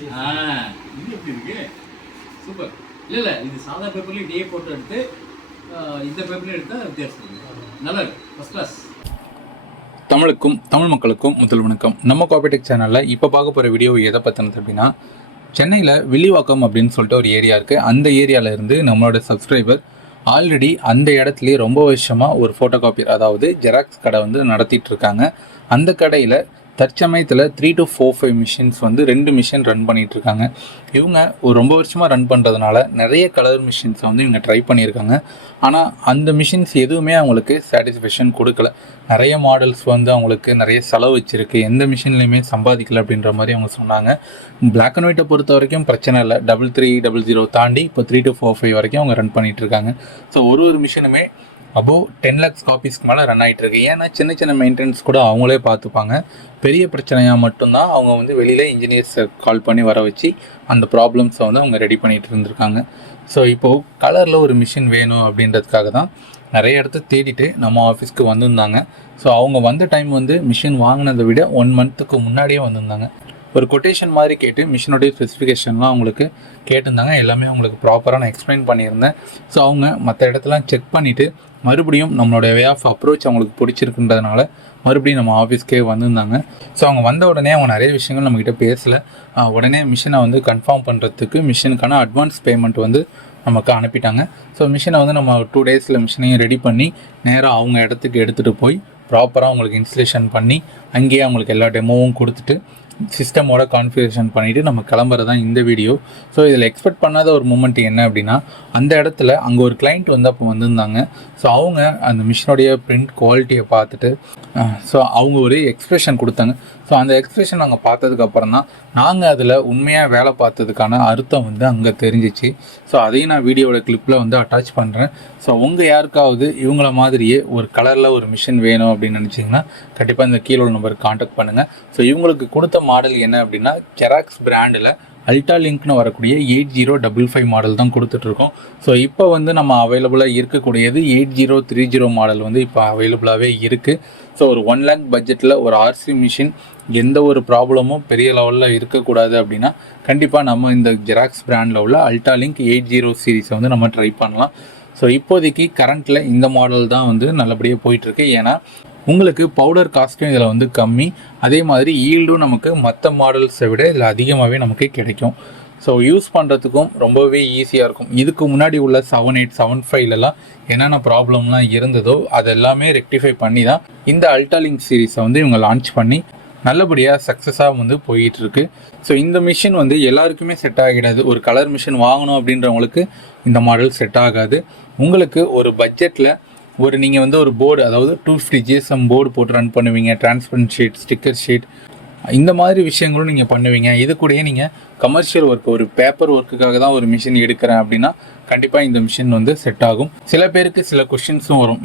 இது எப்படி இருக்கு? சூப்பர். இல்லை இது சாதா பேப்பர்லேயும் டே போட்டு எடுத்து இந்த பேப்பர்லேயும் எடுத்தால் வித்தியாசம் நல்லா இருக்கு. First class. தமிழ் மக்களுக்கும் முதல் வணக்கம். நம்ம காபிடெக் சேனலில் இப்போ பார்க்க போகிற வீடியோ எதை பற்றினது அப்படின்னா, சென்னையில் வில்லிவாக்கம் அப்படின்னு சொல்லிட்டு ஒரு ஏரியா இருக்குது. அந்த ஏரியாவில் இருந்து நம்மளோட சப்ஸ்கிரைபர் ஆல்ரெடி அந்த இடத்துலையே ரொம்ப வருஷமாக ஒரு ஃபோட்டோ காப்பியர், அதாவது ஜெராக்ஸ் கடை வந்து நடத்திட்டு இருக்காங்க. அந்த கடையில் தற்சமயத்தில் 3 to 4-5 மிஷின்ஸ் வந்து 2 மிஷின் ரன் பண்ணிகிட்ருக்காங்க. இவங்க ஒரு ரொம்ப வருஷமாக ரன் பண்ணுறதுனால நிறைய கலர் மிஷின்ஸை வந்து இவங்க ட்ரை பண்ணியிருக்காங்க. ஆனால் அந்த மிஷின்ஸ் எதுவுமே அவங்களுக்கு சாட்டிஸ்ஃபேக்ஷன் கொடுக்கல. நிறைய மாடல்ஸ் வந்து அவங்களுக்கு நிறைய செலவு வச்சுருக்கு, எந்த மிஷின்லையுமே சம்பாதிக்கல அப்படின்ற மாதிரி அவங்க சொன்னாங்க. பிளாக் அண்ட் ஒயிட்டை பொறுத்த வரைக்கும் பிரச்சனை இல்லை. 3300 தாண்டி இப்போ 3 to 4-5 வரைக்கும் அவங்க ரன் பண்ணிகிட்ருக்காங்க. ஸோ ஒரு மிஷினுமே அபோவ் 10 lakhs காப்பீஸ்க்கு மேலே ரன் ஆகிட்டுருக்கு. ஏன்னா சின்ன மெயின்டெனன்ஸ் கூட அவங்களே பார்த்துப்பாங்க. பெரிய பிரச்சனையாக மட்டும்தான் அவங்க வந்து வெளியில் இன்ஜினியர்ஸை கால் பண்ணி வர வச்சு அந்த ப்ராப்ளம்ஸை வந்து அவங்க ரெடி பண்ணிகிட்டு இருந்திருக்காங்க. ஸோ இப்போது கலரில் ஒரு மிஷின் வேணும் அப்படின்றதுக்காக தான் நிறைய இடத்த தேடிட்டு நம்ம ஆஃபீஸ்க்கு வந்திருந்தாங்க. ஸோ அவங்க வந்த டைம் வந்து மிஷின் வாங்கினதை விட 1 monthக்கு முன்னாடியே வந்திருந்தாங்க. ஒரு கொட்டேஷன் மாதிரி கேட்டு மிஷினுடைய ஸ்பெசிஃபிகேஷன்லாம் அவங்களுக்கு கேட்டிருந்தாங்க. எல்லாமே அவங்களுக்கு ப்ராப்பராக நான் எக்ஸ்பிளைன் பண்ணியிருந்தேன். ஸோ அவங்க மற்ற இடத்துலாம் செக் பண்ணிவிட்டு மறுபடியும் நம்மளுடைய வே ஆஃப் அப்ரோச் அவங்களுக்கு பிடிச்சிருக்குன்றதுனால மறுபடியும் நம்ம ஆஃபீஸ்க்கே வந்திருந்தாங்க. ஸோ அவங்க வந்த உடனே அவங்க நிறைய விஷயங்கள் நம்மக்கிட்ட பேசலை. உடனே மிஷினை வந்து கன்ஃபார்ம் பண்ணுறதுக்கு மிஷினுக்கான அட்வான்ஸ் பேமெண்ட் வந்து நமக்கு அனுப்பிட்டாங்க. ஸோ மிஷினை வந்து நம்ம 2 days மிஷினையும் ரெடி பண்ணி நேராக அவங்க இடத்துக்கு எடுத்துகிட்டு போய் ப்ராப்பராக அவங்களுக்கு இன்ஸ்டலேஷன் பண்ணி அங்கேயே அவங்களுக்கு எல்லா டெமோவும் கொடுத்துட்டு சிஸ்டமோட கான்ஃபிகரேஷன் பண்ணிவிட்டு நம்ம கிளம்புறது தான் இந்த வீடியோ. ஸோ இதில் எக்ஸ்பெக்ட் பண்ணாத ஒரு மூமெண்ட் என்ன அப்படின்னா, அந்த இடத்துல அங்கே ஒரு கிளைண்ட் வந்து அப்போ வந்திருந்தாங்க. ஸோ அவங்க அந்த மிஷினுடைய பிரிண்ட் குவாலிட்டியை பார்த்துட்டு ஸோ அவங்க ஒரு எக்ஸ்பிரஷன் கொடுத்தாங்க. ஸோ அந்த எக்ஸ்பிரஷன் நாங்கள் பார்த்ததுக்கப்புறம் தான் நாங்கள் அதில் உண்மையாக வேலை பார்த்ததுக்கான அர்த்தம் வந்து அங்கே தெரிஞ்சிச்சு. ஸோ அதையும் நான் வீடியோட கிளிப்பில் வந்து அட்டாச் பண்ணுறேன். ஸோ உங்கள் யாருக்காவது இவங்கள மாதிரியே ஒரு கலரில் ஒரு மிஷின் வேணும் அப்படின்னு நினச்சிங்கன்னா கண்டிப்பாக இந்த கீழே உள்ள நம்பருக்கு காண்டாக்ட் பண்ணுங்கள். ஸோ இவங்களுக்கு கொடுத்த மாடல் என்ன அப்படின்னா, ஜெராக்ஸ் பிராண்டில் அல்டா லிங்க்னு வரக்கூடிய 8055 மாடல் தான் கொடுத்துட்ருக்கோம். ஸோ இப்போ வந்து நம்ம அவைலபிளாக இருக்கக்கூடியது 8030 மாடல் வந்து இப்போ அவைலபிளாகவே இருக்குது. ஸோ ஒரு 1 lakh பட்ஜெட்டில் ஒரு ஆர்சி மிஷின் எந்த ஒரு ப்ராப்ளமும் பெரிய லெவலில் இருக்கக்கூடாது அப்படின்னா கண்டிப்பாக நம்ம இந்த ஜெராக்ஸ் பிராண்டில் உள்ள அல்டா லிங்க் 80 சீரீஸை வந்து நம்ம ட்ரை பண்ணலாம். ஸோ இப்போதைக்கு கரண்ட்டில் இந்த மாடல் தான் வந்து நல்லபடியாக போயிட்டுருக்கு. ஏன்னா உங்களுக்கு பவுடர் காஸ்ட்டும் இதில் வந்து கம்மி, அதே மாதிரி ஈல்டும் நமக்கு மற்ற மாடல்ஸை விட இதில் அதிகமாகவே நமக்கு கிடைக்கும். ஸோ யூஸ் பண்ணுறதுக்கும் ரொம்பவே ஈஸியாக இருக்கும். இதுக்கு முன்னாடி உள்ள 78, 75லலாம் என்னென்ன ப்ராப்ளம்லாம் இருந்ததோ அதெல்லாமே ரெக்டிஃபை பண்ணி தான் இந்த அல்டாலிங்க் சீரீஸை வந்து இவங்க லான்ச் பண்ணி நல்லபடியாக சக்ஸஸாக வந்து போயிட்டுருக்கு. ஸோ இந்த மிஷின் வந்து எல்லாருக்குமே செட் ஆகிடாது. ஒரு கலர் மிஷின் வாங்கணும் அப்படின்றவங்களுக்கு இந்த மாடல் செட் ஆகாது. உங்களுக்கு ஒரு பட்ஜெட்டில் நீங்கள் வந்து ஒரு போர்டு, அதாவது 250 GSM போர்டு போட்டு ரன் பண்ணுவீங்க, டிரான்ஸ்பரண்ட் ஷீட், ஸ்டிக்கர் ஷீட், இந்த மாதிரி விஷயங்களும் நீங்கள் பண்ணுவீங்க. இது கூடயே நீங்கள் கமர்ஷியல் ஒர்க், ஒரு பேப்பர் ஒர்க்குக்காக தான் ஒரு மிஷின் எடுக்கிறேன் அப்படின்னா கண்டிப்பாக இந்த மிஷின் வந்து செட் ஆகும். சில பேருக்கு சில கொஷின்ஸும் வரும்,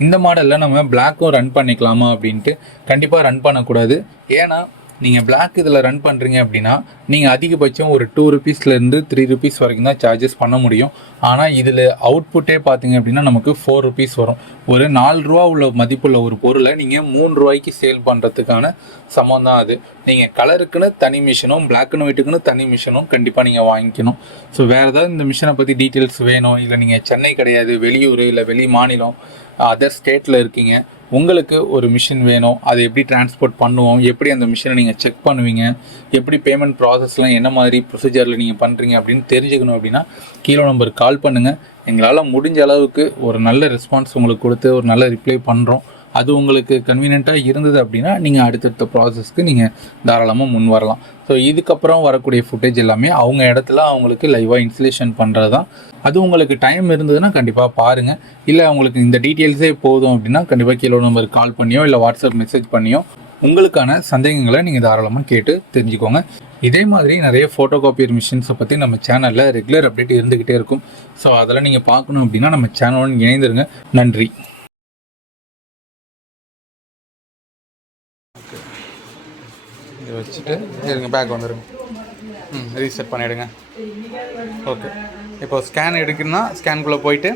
இந்த மாடலில் நம்ம பிளாக்கும் ரன் பண்ணிக்கலாமா அப்படின்ட்டு. கண்டிப்பாக ரன் பண்ணக்கூடாது. ஏன்னா நீங்கள் பிளாக் இதில் ரன் பண்ணுறீங்க அப்படின்னா நீங்கள் அதிகபட்சம் ஒரு 2 rupeesலேருந்து 3 rupees வரைக்கும் தான் சார்ஜஸ் பண்ண முடியும். ஆனால் இதில் அவுட்புட்டே பார்த்தீங்க அப்படின்னா நமக்கு 4 rupees வரும். ஒரு 4 ரூபா உள்ள மதிப்புள்ள ஒரு பொருளை நீங்கள் 3 ரூபாய்க்கு சேல் பண்ணுறதுக்கான சமம் தான் அது. நீங்கள் கலருக்குன்னு தனி மிஷினும் பிளாக் அண்ட் ஒயிட்டுக்குன்னு தனி மிஷினும் கண்டிப்பாக நீங்கள் வாங்கிக்கணும். ஸோ வேறு ஏதாவது இந்த மிஷினை பற்றி டீட்டெயில்ஸ் வேணும், இல்லை நீங்கள் சென்னை கிடையாது, வெளியூர் இல்லை வெளி மாநிலம், அதர் ஸ்டேட்டில் இருக்கீங்க, உங்களுக்கு ஒரு மிஷின் வேணும், அதை எப்படி டிரான்ஸ்போர்ட் பண்ணுவோம், எப்படி அந்த மிஷினை நீங்கள் செக் பண்ணுவீங்க, எப்படி பேமெண்ட் ப்ராசஸ்லாம் என்ன மாதிரி ப்ரொசீஜரில் நீங்கள் பண்ணுறீங்க அப்படின்னு தெரிஞ்சுக்கணும் அப்படின்னா கீழே நம்பருக்கு கால் பண்ணுங்கள். எங்களால் முடிஞ்ச அளவுக்கு ஒரு நல்ல ரெஸ்பான்ஸ் உங்களுக்கு கொடுத்து ஒரு நல்ல ரிப்ளை பண்ணுறோம். அது உங்களுக்கு கன்வீனியண்ட்டாக இருந்தது அப்படின்னா நீங்கள் அடுத்தடுத்த ப்ராசஸ்க்கு நீங்கள் தாராளமாக முன் வரலாம். ஸோ இதுக்கப்புறம் வரக்கூடிய ஃபுட்டேஜ் எல்லாமே அவங்க இடத்துல அவங்களுக்கு லைவாக இன்ஸ்டலேஷன் பண்ணுறது தான். அது உங்களுக்கு டைம் இருந்ததுன்னா கண்டிப்பாக பாருங்கள். இல்லை உங்களுக்கு இந்த டீட்டெயில்ஸே போதும் அப்படின்னா கண்டிப்பாக கீழே நம்பருக்கு கால் பண்ணியோ இல்லை வாட்ஸ்அப் மெசேஜ் பண்ணியோ உங்களுக்கான சந்தேகங்களை நீங்கள் தாராளமாக கேட்டு தெரிஞ்சுக்கோங்க. இதே மாதிரி நிறைய ஃபோட்டோ காப்பியர் மிஷின்ஸை பற்றி நம்ம சேனலில் ரெகுலர் அப்டேட் இருந்துக்கிட்டே இருக்கும். ஸோ அதெல்லாம் நீங்கள் பார்க்கணும் அப்படின்னா நம்ம சேனலுடன் இணைந்துருங்க. நன்றி. இதை வச்சுட்டு இருங்க, பேக் வந்துடுங்க, ரீசெட் பண்ணிவிடுங்க. ஓகே, இப்போ ஸ்கேன் எடுக்கணும்னா ஸ்கேனுக்குள்ளே போயிட்டு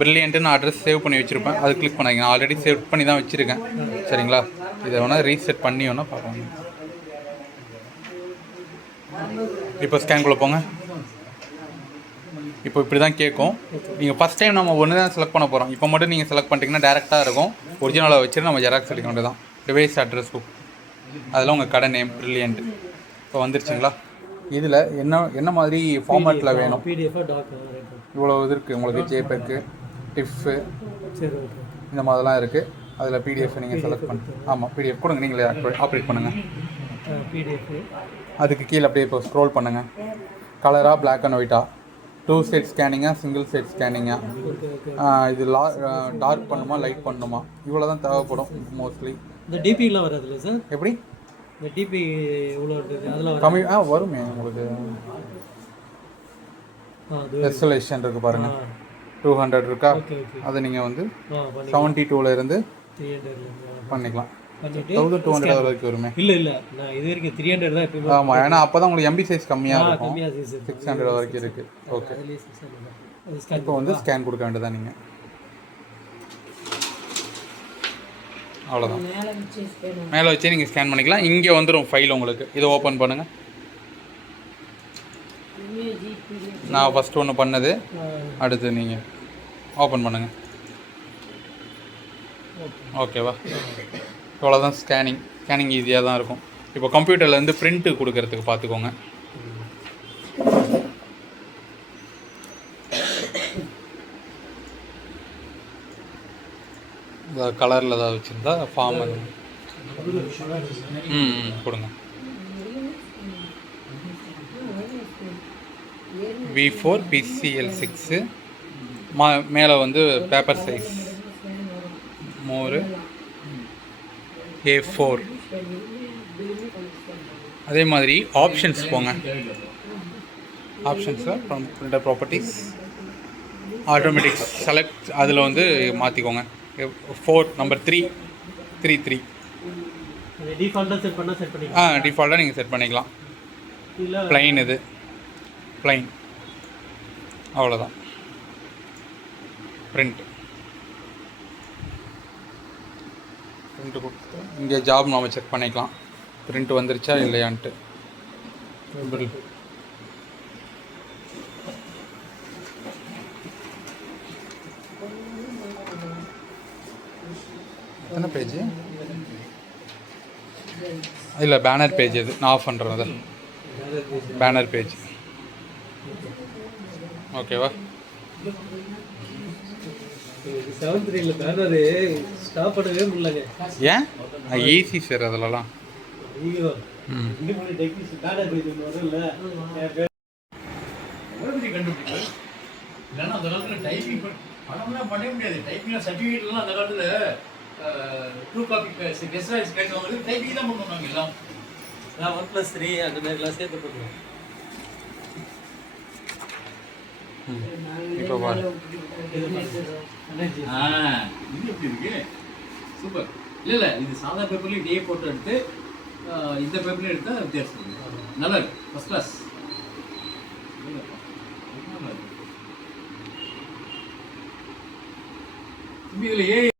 பிரில்லியன்ட்டு நான் அட்ரஸ் சேவ் பண்ணி வச்சுருப்பேன், அது கிளிக் பண்ணிங்க. நான் ஆல்ரெடி சேவ் பண்ணி தான் வச்சுருக்கேன். சரிங்களா, இதை வேணால் ரீசெட் பண்ணி வேணால் பார்க்கணும். இப்போ ஸ்கேன்குள்ளே போங்க. இப்போ இப்படி தான் கேட்கும். நீங்கள் ஃபஸ்ட் டைம் நம்ம ஒன்று தான் செலக்ட் பண்ண போகிறோம். இப்போ மட்டும் நீங்கள் செலக்ட் பண்ணிட்டீங்கன்னா டேரெக்டாக இருக்கும். ஒரிஜினலாக வச்சுட்டு நம்ம ஜெராக்ஸ் எடுக்க வேண்டியது தான். டிவைஸ் அட்ரஸ் புக், அதெல்லாம் உங்கள் கடை நேம், ப்ரில்லியன்ட். இப்போ வந்துருச்சுங்களா? இதில் என்ன மாதிரி ஃபார்மேட்டில் வேணும்? இவ்வளோ இது இருக்குது உங்களுக்கு. ஜேபெக்கு, டிஃப்பு, இந்த மாதிரிலாம் இருக்குது. அதில் பிடிஎஃப் நீங்கள் செலக்ட் பண்ணி, ஆமாம் பிடிஎஃப் கொடுங்க, நீங்களே ஆப்ரேட் பண்ணுங்கள். அதுக்கு கீழே அப்படியே இப்போ ஸ்க்ரோல் பண்ணுங்கள். கலராக பிளாக் அண்ட் ஒயிட்டா, 2 ஸ்டேட் ஸ்கேனிங்கா, சிங்கிள் ஸ்டேட் ஸ்கேனிங்கா, இது டார்க் பண்ணுமா, லைட் பண்ணுமா, இவ்வளோ தான் தேவைப்படும் மோஸ்ட்லி. இந்த டிபிலாம் வராதுல்ல சார்? எப்படி இந்த டிபி இவ்வளோ இருக்குது அதில் கம்மி வருமே உங்களுக்கு. ரெசல்யூஷன் இருக்குது பாருங்கள், 200 இருக்கா? அதை நீங்கள் வந்து 72 இருந்து பண்ணிக்கலாம். 1200 வரைக்கும் வருமே. இல்லை நான் இது வரைக்கும் 300 தான் இப்போ. ஆமாம், ஏன்னா அப்போ தான் உங்களுக்கு எம்பி சைஸ் கம்மியாக இருக்கும். 600 வரைக்கும் இருக்குது. ஓகே, இப்போ வந்து ஸ்கேன் கொடுக்க வேண்டியதான் நீங்கள். அவ்வளோதான், மேலே வச்சு நீங்கள் ஸ்கேன் பண்ணிக்கலாம். இங்கே வந்துடும் ஃபைல் உங்களுக்கு. இதை ஓப்பன் பண்ணுங்கள். நான் ஃபஸ்ட்டு ஒன்று பண்ணது, அடுத்து நீங்கள் ஓப்பன் பண்ணுங்கள். ஓகேவா? இவ்வளோதான் ஸ்கேனிங் ஈஸியாக தான் இருக்கும். இப்போ கம்ப்யூட்டர்லேருந்து பிரிண்ட்டு கொடுக்கறதுக்கு பார்த்துக்கோங்க. இந்த கலரில் ஏதாவது வச்சுருந்தா ஃபார்ம் அது கொடுங்க. V4 PCL6 மேலே வந்து பேப்பர் சைஸ் மோரு A4. அதே மாதிரி ஆப்ஷன்ஸ் போங்க. ஆப்ஷன்ஸில் பிரிண்டர் ப்ராப்பர்ட்டிஸ், ஆட்டோமேட்டிக் செலக்ட், அதில் வந்து மாற்றிக்கோங்க. 4 நம்பர் 333 டிஃபால்ட்டாக செட் பண்ணிக்கலாம். டிஃபால்ட்டாக நீங்கள் செட் பண்ணிக்கலாம். ப்ளைன், இது ப்ளைன், அவ்வளோதான். பிரிண்ட் கொடுத்து இங்கே ஜாப் நாம் செக் பண்ணிக்கலாம். பிரிண்ட் வந்துருச்சா இல்லையான்ட்டு. எத்தனை பேஜ்? இல்லை, பேனர் பேஜ். இது நான் ஆஃப் பண்ணுறது பேனர் பேஜ். ஓகேவா? 73 பேனரு ஸ்டாப் பண்ணவே முடியலங்க. ஏன்? ஈஸி சார் அதெல்லாம். ஐயோ, பேனர் பேஜ் வரல. இல்லைன்னா அந்த காலத்தில் டைப்பிங் பணம்லாம் பண்ண முடியாது. டைப்பிங்லாம் சர்டிஃபிகேட்லாம் அந்த காலத்தில் ட்ரூ காப்பி கெஸ்ட் ரைஸ் கிடைச்சவங்க டைப்பிங் தான் பண்ணுவாங்க எல்லாம். 1+3 அந்த மாதிரிலாம் சேர்த்து பண்ணுவோம். இப்போ பாரு, இது எப்படி இருக்கு? சூப்பர். இல்லை இது சாதா பேப்பர்லேயும் இதே போட்டோ எடுத்து இந்த பேப்பர்லேயும் எடுத்தால் வித்தியாசம். நல்லா இருக்கு, ஃபஸ்ட் கிளாஸ். இதில்